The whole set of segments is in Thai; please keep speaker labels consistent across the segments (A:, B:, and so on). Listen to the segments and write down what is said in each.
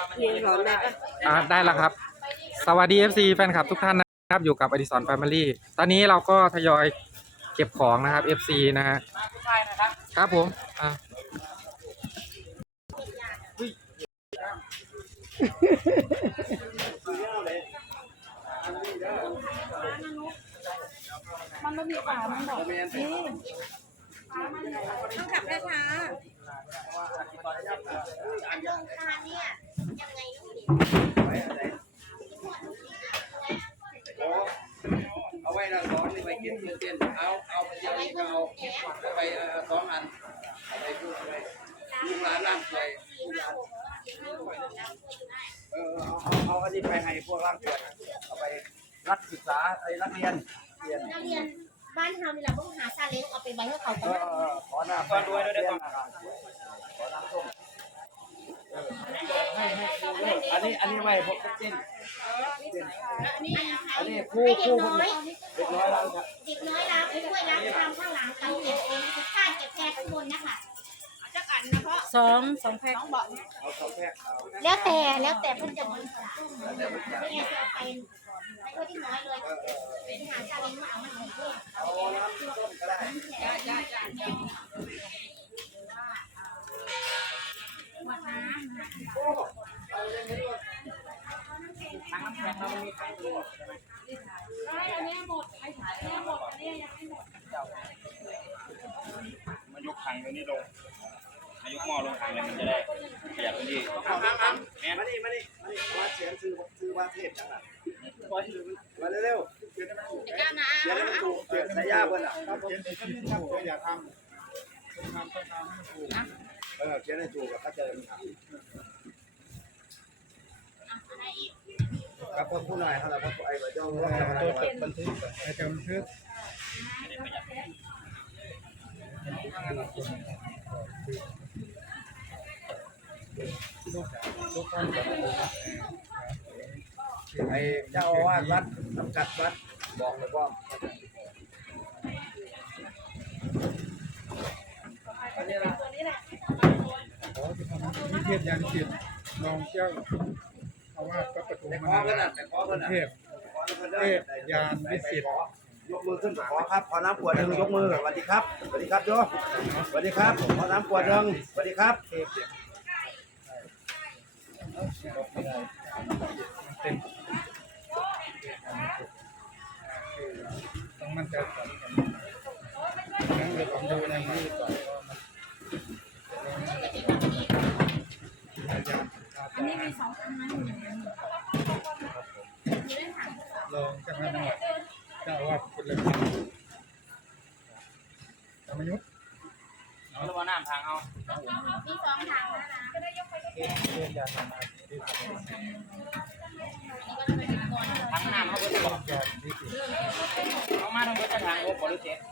A: ยืนร้อนได้ปะ
B: ได้แล้วครับสวัสดี FC แฟนคลับทุกท่านนะครับอยู่กับอดิสรแฟมิลี่ตอนนี้เราก็ทยอยเก็บของนะครับ FC นะฮะครับผม
A: มันไม่มีฝามันบอกนี่ต้องขับช้าอันลงคาเนี่ยยังไงลูก
C: เอาไว้ละ2นี่ไปเก็บเส้นเอาไปเยอะนี่ก็เอาไป2 อันเอาไปพูดไปลูกหลานร่างป่วยเอาอันนี้ไปให้พวกร่างป่วยเอาไปรักศึกษานักเรียน
A: บ้านเฮานี่เราต้องหาซาเล้งเอาไปไว้ให้เขาก่อน
C: ขอหน้าก่อนด้วยก่อนขอน้ำส้มอันนี้ไม่พวกเส้นอันนี้คู่เด็กน้อยล้างครับ
A: เด็กน้อยล้างช่วยล้างทำข้างหลังเขาเก็บเองค่าเก็บแพรข้างบนนะคะจะกันนะเพราะสองแพร2 เบาะ
C: เอา2 แพร
A: แล้วแต่เพิ่นจะมีนี่ไงจะไปคนที่น้อยเลยเป็นหาซาเล้งมาเอามาให้เพื่อน
C: เอาน้ำส้มก็ได้
D: มายกถังตรงนี้ลงมายกหม้อลงถังเลยมันจะได้ประหยัดพื้นที่
C: มานี่มาเขียนซื้อว่าเทพจังน่ะมาเร็วๆเขียนให้มันถูกเขียนสายยาเพิ่นอ่ะเขียนให้ถูกอย่าทำเขียนให้ถูกกับเขาเจอครับพวกผู้หน่อยครับพวกไอ้บ่จ้องว่าตัวจดบันทึกไอ้จำทึกไอ้เจ้าอาวาสวัดสังกัดวัดบอกเลยว่า
E: นิเทศยานจิตรองเจ้าอาวาสพระปฐมมหาราชเทพยานวิสิต
C: ยกมือขึ้นขอครับขอน้ำขวดหนึ่งยกมือสวัสดีครับสวัสดีครับโยสวัสดีครับขอน้ำขวดหนึ่งสวัสดีครับ
E: ต้องมั่นใจก่อนนั่งเดี๋ยวผมดูในนี้ก่อน
A: อันนี้มี2 อันนะ
E: ลองจากนั้นเจ้าว่าคุณเลยธรรมยุทธ์
D: เอาแล้วว่าน้ำทางเอา
A: มี2 ถังนะก็ได้ยกไปก็ได้
D: ทั้งน้ำเขาก็จะบอกเอามาทั้งหมดจะทางโอ้บริเจต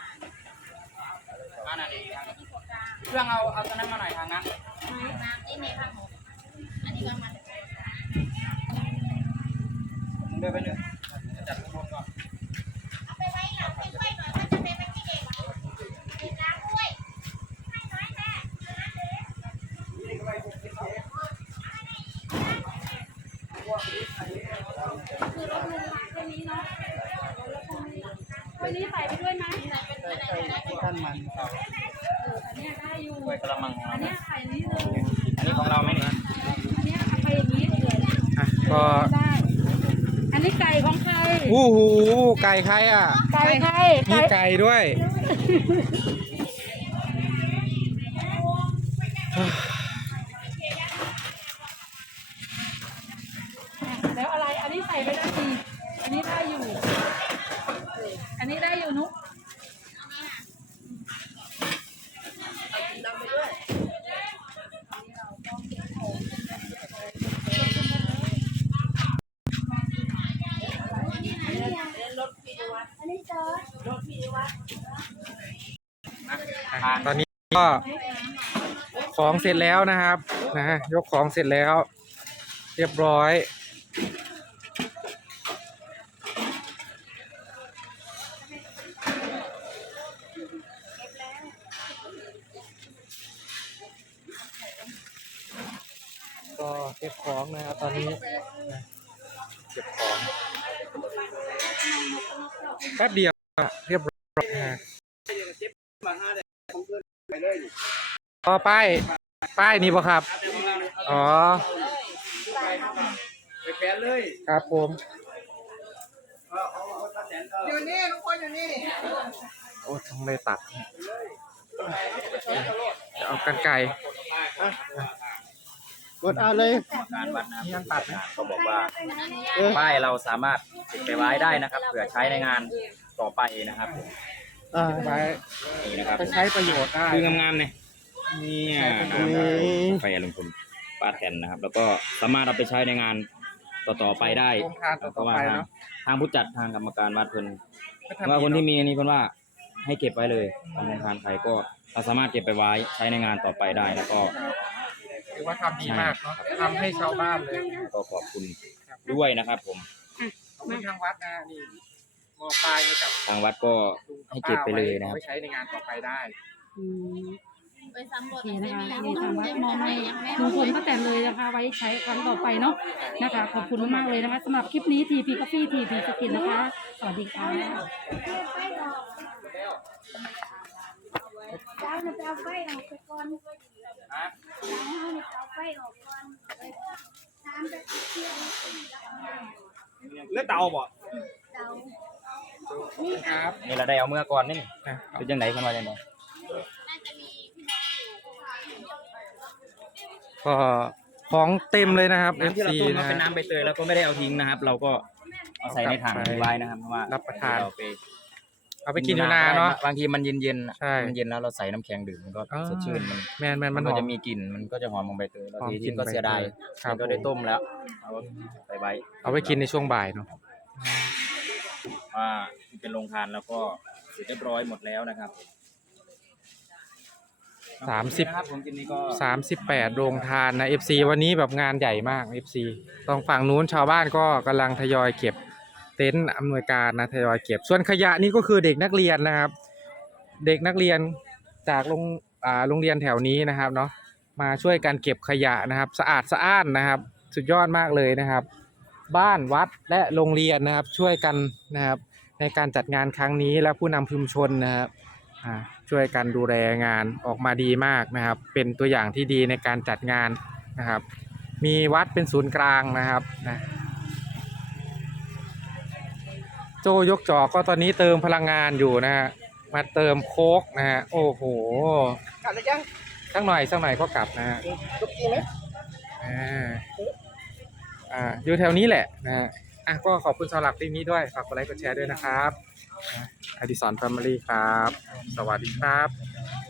D: มาหน่อยเครื่องเอาตัวนั้นมาหน่อยทางนั้น
A: น้ำนี่ในผ้าห่มอันนี้ก็มา
D: มึงเดินไปหนึ่งจัดข้างบนก่อน
A: เอาไปไว้หลังไปช่วยหน่อยว่าจะเป็นที่เด็กล้างด้วยให้น้อยแท้คือรถลุงตัวนี้เนาะวันนี้ใส่ไปด้วยไหม
E: ท่านมัน
A: อันนี้ได้อยู่
D: กระมัง
A: อันนี้ใส่นี้เลย
D: อันนี้ของเราไหมเนี่ย
A: อันนี้เอาไปอย่างนี้เลย
B: ก็
A: ได้อันนี้ไก่ของใคร
B: หูไก่ใครอ่ะ
A: ไก่ใคร
B: มีไก่ด้วย
A: แล้วอะไรอันนี้ใส่ไปได้ดีอันนี้ได้อยู่อันนี้ได้อยู่นุ๊ก
B: ตอนนี้ก็ของเสร็จแล้วนะครับยกของเสร็จแล้วเรียบร้อยก็เก็บของนะครับตอนนี้นะเก็บของแป๊บเดียวเรียบร้อยนะฮะต่อป้ายนี่ป่ะครับอ๋อ
C: ไปแปะเลย
B: ครับผม
C: อยู่นี่ทุกคนอยู่นี่
B: โอ้ต้องเลยตัดจะเอากันไก่
E: กดเอาเลย
D: การวัดน้ำ
B: นี่กันตัดนะ
D: ก็บอกว่าป้ายเราสามารถติดไปไว้ได้นะครับเผื่อใช้ในงานต่อไปนะครับ
B: ไว้
D: นี่นะครับ
B: ไปใช้ประโยชน์ได้
D: คืองามๆเนี่ยนี่ไฟลงทุนป้าแทนนะครับ แล้วก็สามารถเอาไปใช้ในงานต่อไปได้
B: โครงการต่อๆไปเนาะ
D: ทางผู้จัดทางกรรมการวัดเพิ่นว่าคนที่มีอันนี้เพิ่นว่าให้เก็บไว้เลยทางโรงทานใครก็เราสามารถเก็บไปไว้ใช้ในงานต่อไปได้แล้วก็
B: ถือว่าทำดีมากเนาะทำให้ชาวบ้านเลย
D: ก็ขอบคุณด้วยนะครับผม
B: ขอบคุณทางวัดนะนี่มอบป้ายให้กับ
D: ทางวัดก็ให้เก็บไปเลยนะครับ
B: ไว้ใช้ในงานต่อไปได้
A: ไปสำรวจ
F: โอเคนะคะนี่ทางวัดมองให้ลุงพลป้าแตนเลยนะคะ ไว้ใช้ครั้งต่อไปเนาะนะคะ ขอบคุณมากๆเลยนะคะสำหรับคลิปนี้ TP Coffee TP สกินนะคะ สวัสดีค่ะ
A: เจ้าจะเอาไฟออกไปก่อนเอาไฟออกก่อนน้ำจะเที่ยว
C: เลือดเตาบ่
A: เตา
B: ครับ
D: นี่เราได้เอาเมื่อก่อนนี่
B: นะ
D: เป็นจังไหนกันมาจังไหน
B: ก็ของเต็มเลยนะครับ
D: น้ำที่เรา
B: FC
D: ต้มมา
B: นะ
D: เป็นน้ำใบเตยแล้วก็ไม่ได้เอาทิ้งนะครับ เราก็เอาใส่ในถังนี้ไว้นะครับเพราะว่า
B: รับประทาน
D: เราไป
B: เอาไปกินอยู่นาเนาะ
D: บางทีมันเย็นๆอะ
B: ใช่
D: มันเย็นแล้วเราใส่น้ำแข็งดื่มมันก็สดชื่นมัน
B: แมน
D: มั
B: มัน นห
D: ก็
B: อม
D: จะมีกลิ่นมันก็จะหอมของใบเตยบาง
B: หอม
D: ที
B: กลิ่
D: ที่
B: น
D: ก็เสียดาย
B: ครับ
D: มันก็ได้ต้มแล้วเอาไปไว้
B: เอาไปกินในช่วงบ่ายเนาะ
D: ว่าเป็นโรงทานแล้วก็เสร็จเรียบร้อยหมดแล้วนะครับ
B: 30
D: นะครับผมกินนี้ก็
B: 38โรงทานนะ FC วันนี้แบบงานใหญ่มาก FC ตรงฝั่งนู้นชาวบ้านก็กำลังทยอยเก็บเต็นท์อำนวยการนะทยอยเก็บส่วนขยะนี่ก็คือเด็กนักเรียนนะครับ เด็กนักเรียนจากโรงเรียนแถวนี้นะครับเนาะมาช่วยกันเก็บขยะนะครับสะอาดสะอ้านนะครับสุดยอดมากเลยนะครับ บ้านวัดและโรงเรียนนะครับช่วยกันนะครับในการจัดงานครั้งนี้และผู้นำชุมชนนะครับช่วยกันดูแลงานออกมาดีมากนะครับเป็นตัวอย่างที่ดีในการจัดงานนะครับมีวัดเป็นศูนย์กลางนะครับนะโจยกจอก็ตอนนี้เติมพลังงานอยู่นะฮะมาเติมโค้กนะฮะโอ้โห
C: กลับหรือยัง
B: สักหน่อยก็กลับนะฮะ
C: ทุกทีไหม
B: อยู่แถวนี้แหละนะฮะก็ขอบคุณสำหรับคลิปนี้ด้วยฝากกดไลค์กดแชร์ด้วยนะครับอดิสรแฟมิลี่ครับสวัสดีครับ